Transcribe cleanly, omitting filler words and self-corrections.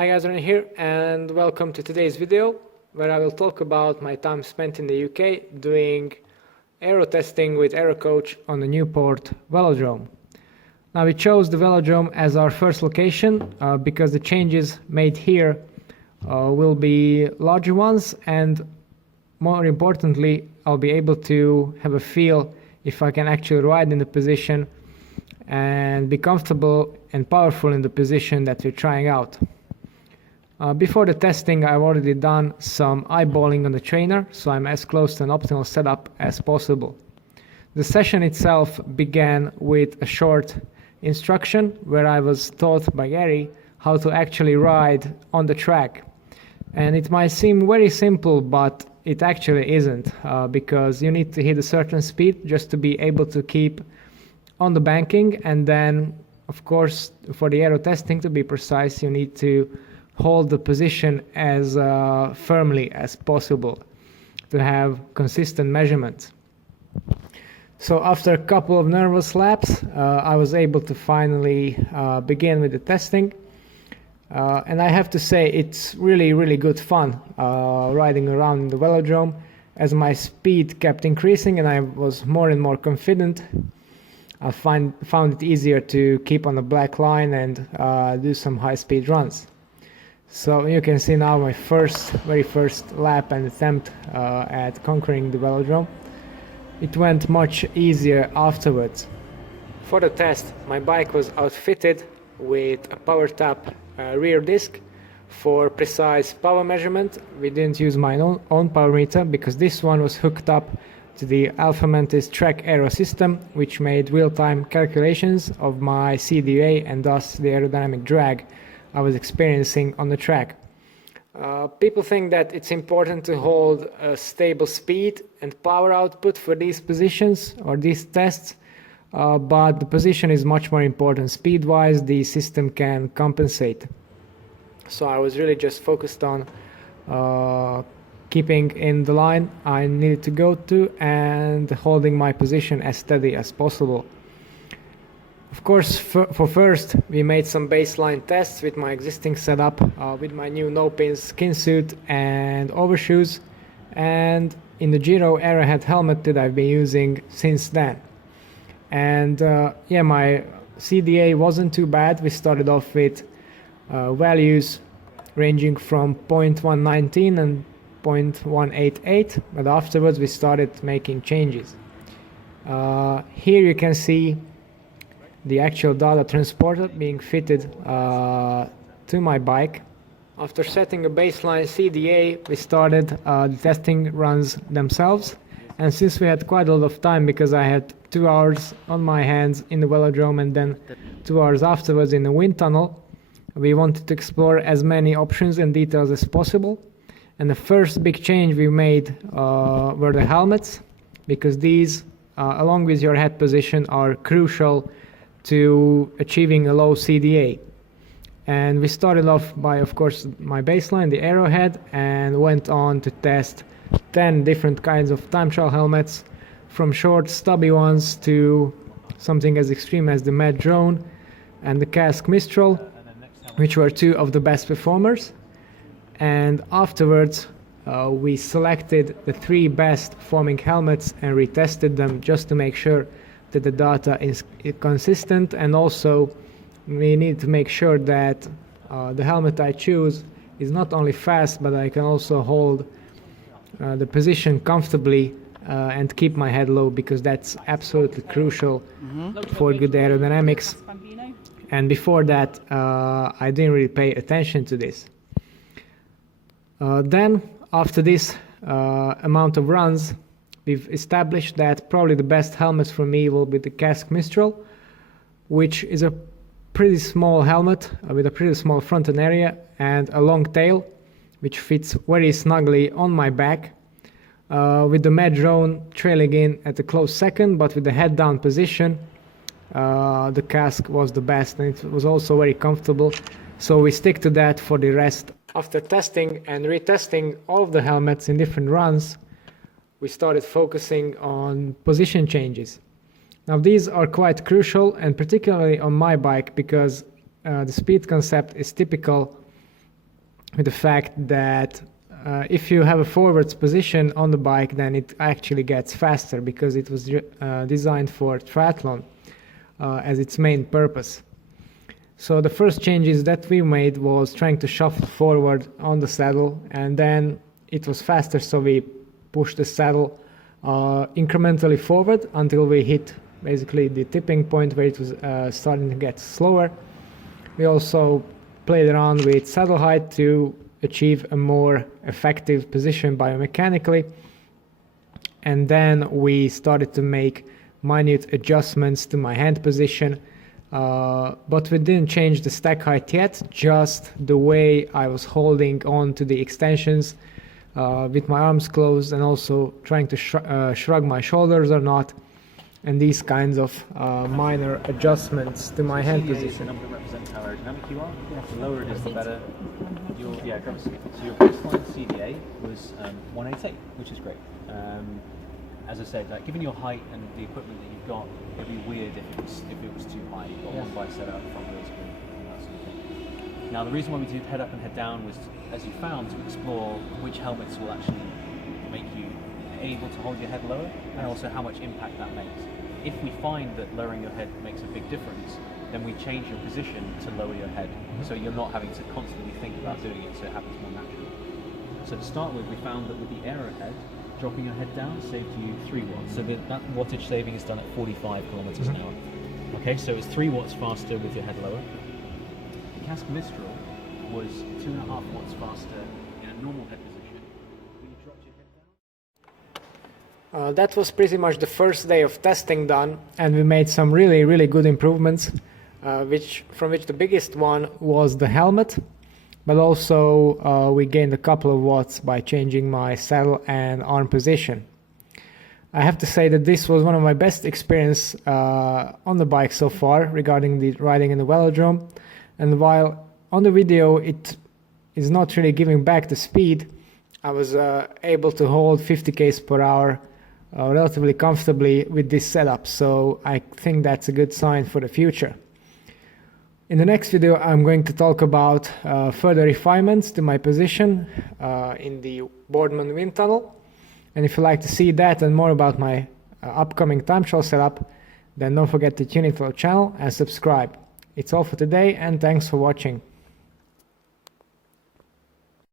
Hi guys, Ron here and welcome to today's video where I will talk about my time spent in the UK doing aero testing with Aerocoach on the Newport Velodrome. Now we chose the Velodrome as our first location because the changes made here will be larger ones, and more importantly I'll be able to have a feel if I can actually ride in the position and be comfortable and powerful in the position that we're trying out. Before the testing, I've already done some eyeballing on the trainer, so I'm as close to an optimal setup as possible. The session itself began with a short instruction where I was taught by Gary how to actually ride on the track. And it might seem very simple, but it actually isn't, because you need to hit a certain speed just to be able to keep on the banking, and then, of course, for the aero testing, to be precise, you need to hold the position as firmly as possible to have consistent measurements. So after a couple of nervous laps, I was able to finally begin with the testing. And I have to say it's really good fun riding around in the velodrome, as my speed kept increasing and I was more and more confident. I found it easier to keep on the black line and do some high-speed runs. So you can see now my very first lap and attempt at conquering the velodrome. It went much easier afterwards. For the test, my bike was outfitted with a power tap rear disc for precise power measurement. We didn't use my own power meter because this one was hooked up to the Alpha track aero system, which made real-time calculations of my CDA and thus the aerodynamic drag I was experiencing on the track. People think that it's important to hold a stable speed and power output for these positions or these tests, but the position is much more important. Speed-wise, the system can compensate. So I was really just focused on keeping in the line I needed to go to and holding my position as steady as possible. Of course, for first, we made some baseline tests with my existing setup, with my new no-pins skin suit and overshoes, and in the Giro Arrowhead helmet that I've been using since then. And yeah, my CDA wasn't too bad. We started off with values ranging from 0.119 and 0.188, but afterwards we started making changes. Here you can see the actual data transporter being fitted to my bike. After setting a baseline CDA, we started the testing runs themselves. And since we had quite a lot of time, because I had 2 hours on my hands in the velodrome and then 2 hours afterwards in the wind tunnel, we wanted to explore as many options and details as possible. And the first big change we made were the helmets, because these, along with your head position, are crucial to achieving a low CDA. And we started off by, of course, my baseline, the Arrowhead, and went on to test 10 different kinds of time trial helmets, from short stubby ones to something as extreme as the Med Drone and the Cask Mistral, which were 2 of the best performers. And afterwards we selected the 3 best performing helmets and retested them just to make sure that the data is consistent, and also we need to make sure that the helmet I choose is not only fast, but I can also hold the position comfortably and keep my head low, because that's absolutely crucial for good aerodynamics. And before that, I didn't really pay attention to this. Then, after this amount of runs, we've established that probably the best helmet for me will be the Cask Mistral, which is a pretty small helmet with a pretty small front end area and a long tail, which fits very snugly on my back, with the Med Drone trailing in at a close second, but with the head down position, the Cask was the best, and it was also very comfortable, so we stick to that for the rest. After testing and retesting all of the helmets in different runs, we started focusing on position changes. Now these are quite crucial, and particularly on my bike, because the speed concept is typical with the fact that if you have a forwards position on the bike, then it actually gets faster because it was designed for triathlon as its main purpose. So the first changes that we made was trying to shuffle forward on the saddle, and then it was faster, so we pushed the saddle incrementally forward until we hit basically the tipping point where it was starting to get slower. We also played around with saddle height to achieve a more effective position biomechanically, and then we started to make minute adjustments to my hand position, but we didn't change the stack height yet, just the way I was holding on to the extensions with my arms closed, and also trying to shrug my shoulders or not, and these kinds of minor adjustments to my hand position. Is the number that represents how aerodynamic you are. The lower it is, the better. So your baseline CDA was 188, which is great. As I said, given your height and the equipment that you've got, it'd be weird if it was too high. You've got one bike set up, front wheels, and that sort of thing. Now, the reason why we did head up and head down was, as you found, to explore which helmets will actually make you able to hold your head lower, and also how much impact that makes. If we find that lowering your head makes a big difference, then we change your position to lower your head, so you're not having to constantly think about doing it, so it happens more naturally. So to start with, we found that with the aero head, dropping your head down saved you 3 watts. So that wattage saving is done at 45 kilometers an hour. Okay, so it's 3 watts faster with your head lower. The Casque Mistral was 2.5 watts faster in a normal head position. When you dropped your head down. That was pretty much the first day of testing done, and we made some really good improvements, from which the biggest one was the helmet, but also we gained a couple of watts by changing my saddle and arm position. I have to say that this was one of my best experience on the bike so far regarding the riding in the velodrome, and while on the video it is not really giving back the speed, I was able to hold 50 km per hour relatively comfortably with this setup, so I think that's a good sign for the future. In the next video, I'm going to talk about further refinements to my position in the Boardman wind tunnel, and if you'd like to see that and more about my upcoming time trial setup, then don't forget to tune into our channel and subscribe. It's all for today, and thanks for watching.